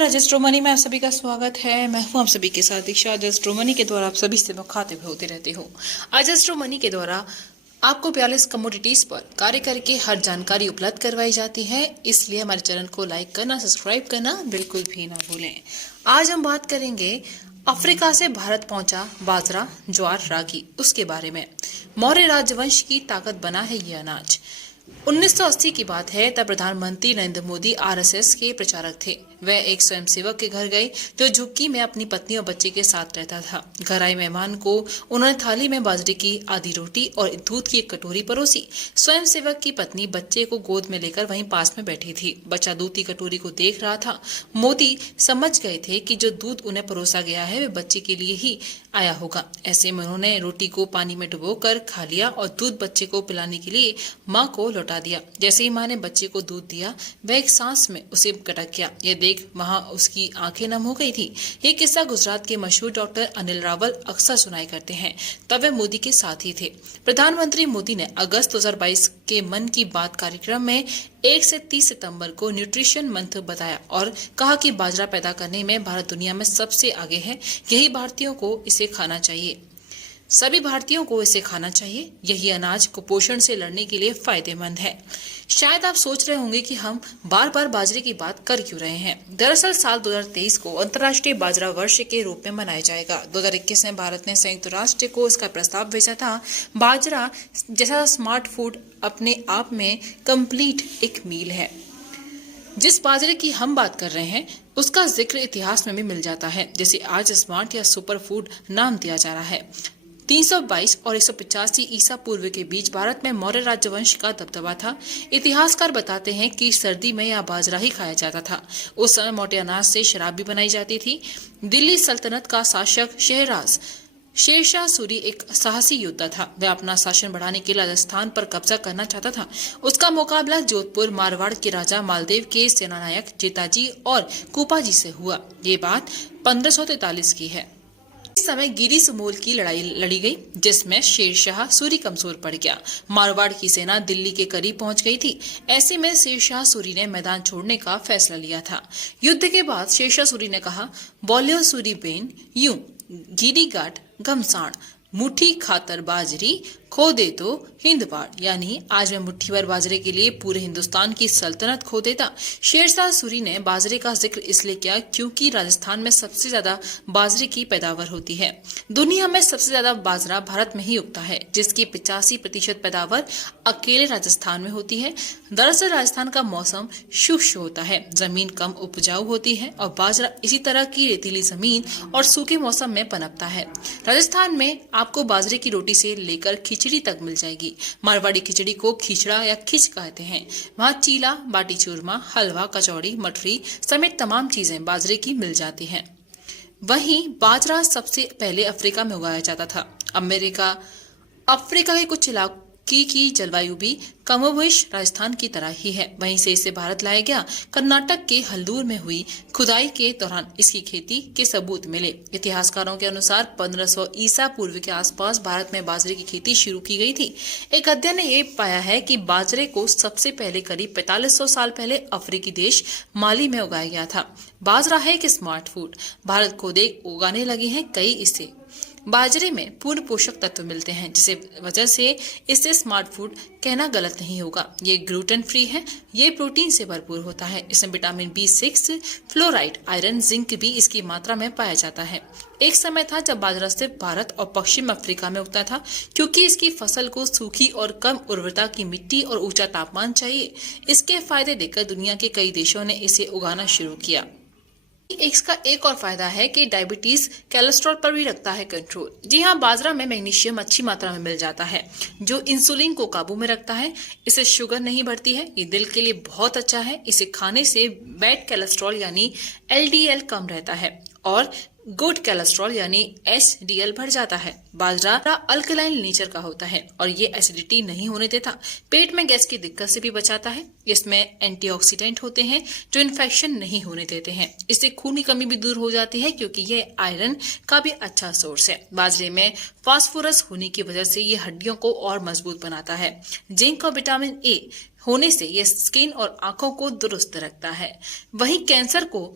नमस्कार। रजिस्ट्रो मनी में आप सभी का स्वागत है। मैं हूं आप सभी के साथ दीक्षा। रजिस्ट्रो मनी के द्वारा आप सभी से मुखातिब होते रहते हो। आज रजिस्ट्रो मनी के द्वारा आपको 42 कमोडिटीज पर कार्य करके हर जानकारी उपलब्ध करवाई जाती है, इसलिए हमारे चैनल को लाइक करना, सब्सक्राइब करना बिल्कुल भी ना भूलें। आज हम बात करेंगे अफ्रीका से भारत पहुंचा बाजरा, ज्वार, रागी, उसके बारे में। मौर्य राजवंश की ताकत बना है ये अनाज। 1980 की बात है, तब प्रधानमंत्री नरेंद्र मोदी आरएसएस के प्रचारक थे। वह एक स्वयंसेवक के घर गए जो झुग्गी में अपनी पत्नी और बच्चे के साथ रहता था। घर आए मेहमान को उन्होंने थाली में बाजरे की आधी रोटी और दूध की एक कटोरी परोसी। स्वयंसेवक की पत्नी बच्चे को गोद में लेकर वहीं पास में बैठी थी। बच्चा दूध की कटोरी को देख रहा था। मोदी समझ गए थे कि जो दूध उन्हें परोसा गया है वह बच्चे के लिए ही आया होगा। ऐसे में उन्होंने रोटी को पानी में डुबोकर खा लिया और दूध बच्चे को पिलाने के लिए माँ को लौटा दिया। जैसे ही माँ ने बच्चे को दूध दिया, वह एक सांस में उसे कटक गया। ये देख वहां उसकी आंखें नम हो गई थी। ये किस्सा गुजरात के मशहूर डॉक्टर अनिल रावल अक्सर सुनाई करते हैं। तब वे मोदी के साथ ही थे। प्रधानमंत्री मोदी ने अगस्त 2022 के मन की बात कार्यक्रम में 1 से 30 सितंबर को न्यूट्रिशन मंथ बताया और कहा कि बाजरा पैदा करने में भारत दुनिया में सबसे आगे है। यही भारतीयों को इसे खाना चाहिए। सभी भारतीयों को इसे खाना चाहिए। यही अनाज कुपोषण से लड़ने के लिए फायदेमंद है। शायद आप सोच रहे होंगे कि हम बार बार बाजरे की बात कर क्यों रहे हैं। दरअसल साल 2023 को अंतर्राष्ट्रीय बाजरा वर्ष के रूप में मनाया जाएगा। 2021 में भारत ने संयुक्त राष्ट्र को इसका प्रस्ताव भेजा था। बाजरा जैसा स्मार्ट फूड अपने आप में कंप्लीट एक मील है। जिस बाजरे की हम बात कर रहे हैं उसका जिक्र इतिहास में भी मिल जाता है, जिसे आज स्मार्ट या सुपर फूड नाम दिया जा रहा है। 322 और 185 ईसा पूर्व के बीच भारत में मौर्य राजवंश का दबदबा था। इतिहासकार बताते हैं कि सर्दी में यह बाजरा ही खाया जाता था। उस समय मोटे अनाज से शराब भी बनाई जाती थी। दिल्ली सल्तनत का शासक शहराज शेरशाह सूरी एक साहसी योद्धा था। वह अपना शासन बढ़ाने के लिए राजस्थान पर कब्जा करना चाहता था। उसका मुकाबला जोधपुर मारवाड़ के राजा मालदेव के सेनानायक जेताजी और कुपाजी से हुआ। ये बात 1543 की है। इस समय गिरी सुमोल की लड़ाई लड़ी गई, जिसमें शेरशाह सूरी कमजोर पड़ गया। मारवाड़ की सेना दिल्ली के करीब पहुंच गई थी। ऐसे में शेरशाह सूरी ने मैदान छोड़ने का फैसला लिया था। युद्ध के बाद शेरशाह सूरी ने कहा, बोलियो सूरी बेन यूं गिरी गाट घमसाण मुट्ठी खातर बाजरी खो दे तो हिंदवाड़, यानी आज मैं मुट्ठी भर बाजरे के लिए पूरे हिंदुस्तान की सल्तनत खो देता। शेरशाह सूरी ने बाजरे का जिक्र इसलिए किया क्योंकि राजस्थान में सबसे ज्यादा बाजरे की पैदावार होती है। दुनिया में सबसे ज्यादा बाजरा भारत में ही उगता है, जिसकी 85% पैदावार अकेले राजस्थान में होती है। दरअसल राजस्थान का मौसम शुष्क होता है, जमीन कम उपजाऊ होती है और बाजरा इसी तरह की रेतीली जमीन और सूखे मौसम में पनपता है। राजस्थान में आपको बाजरे की रोटी से लेकर खिचड़ी तक मिल जाएगी। मारवाड़ी खिचड़ी को खिचड़ा या खिच कहते हैं। वहाँ चीला, बाटी चूरमा, हलवा, कचौड़ी, मठरी समेत तमाम चीजें बाजरे की मिल जाती हैं। वहीं बाजरा सबसे पहले अफ्रीका में उगाया जाता था। अफ्रीका के कुछ इलाकों की जलवायु भी कमोबेश राजस्थान की तरह ही है। वहीं से इसे भारत लाया गया। कर्नाटक के हल्दूर में हुई खुदाई के दौरान इसकी खेती के सबूत मिले। इतिहासकारों के अनुसार 1500 ईसा पूर्व के आसपास भारत में बाजरे की खेती शुरू की गई थी। एक अध्ययन ने ये पाया है कि बाजरे को सबसे पहले करीब 4500 साल पहले अफ्रीकी देश माली में उगाया गया था। बाजरा है एक स्मार्ट फूड। भारत को देख उगाने लगे हैं कई इसे। बाजरे में पूर्ण पोषक तत्व मिलते हैं, जिसे वजह से इसे स्मार्ट फूड कहना गलत नहीं होगा। ये ग्लूटेन फ्री है। ये प्रोटीन से भरपूर होता है। इसमें vitamin B6, fluoride, iron, zinc भी इसकी मात्रा में पाया जाता है। एक समय था जब बाजरा सिर्फ भारत और पश्चिम अफ्रीका में उगता था, क्योंकि इसकी फसल को सूखी और कम उर्वरता की मिट्टी और ऊंचा तापमान चाहिए। इसके फायदे देखकर दुनिया के कई देशों ने इसे उगाना शुरू किया। इसका एक और फायदा है कि डायबिटीज, कोलेस्ट्रॉल पर भी रखता है कंट्रोल। जी हाँ, बाजरा में मैग्नीशियम अच्छी मात्रा में मिल जाता है, जो इंसुलिन को काबू में रखता है। इससे शुगर नहीं बढ़ती है। ये दिल के लिए बहुत अच्छा है। इसे खाने से बैड कोलेस्ट्रॉल यानी LDL कम रहता है और गुड कोलेस्ट्रॉल यानी HDL बढ़ जाता है। बाजरा अल्कलाइन नेचर का होता है और ये एसिडिटी नहीं होने देता। पेट में गैस की दिक्कत से भी बचाता है। इसमें एंटीऑक्सीडेंट होते हैं जो इन्फेक्शन नहीं होने देते हैं। इससे खून की कमी भी दूर हो जाती है, क्योंकि ये आयरन का भी अच्छा सोर्स है। बाजरे में फास्फोरस होने की वजह से ये हड्डियों को और मजबूत बनाता है। जिंक और विटामिन A होने से ये स्किन और आंखों को दुरुस्त रखता है। वहीं कैंसर को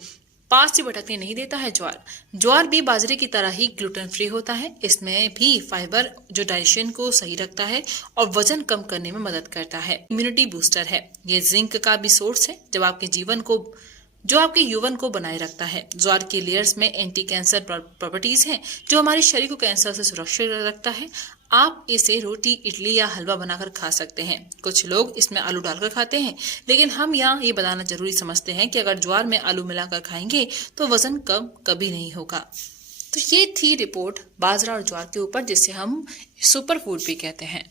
पास से भटकने नहीं देता है ज्वार। ज्वार भी बाजरे की तरह ही ग्लूटेन फ्री होता है। इसमें भी फाइबर जो डाइजेशन को सही रखता है और वजन कम करने में मदद करता है। इम्यूनिटी बूस्टर है। ये जिंक का भी सोर्स है जो आपके यौवन को बनाए रखता है। ज्वार के लेयर्स में एंटी कैंसर प्रॉपर्टीज हैं जो हमारे शरीर को कैंसर से सुरक्षित रखता है। आप इसे रोटी, इडली या हलवा बनाकर खा सकते हैं। कुछ लोग इसमें आलू डालकर खाते हैं, लेकिन हम यहाँ ये बताना जरूरी समझते हैं कि अगर ज्वार में आलू मिलाकर खाएंगे तो वजन कम कभी नहीं होगा। तो ये थी रिपोर्ट बाजरा और ज्वार के ऊपर, जिसे हम सुपर फूड भी कहते हैं।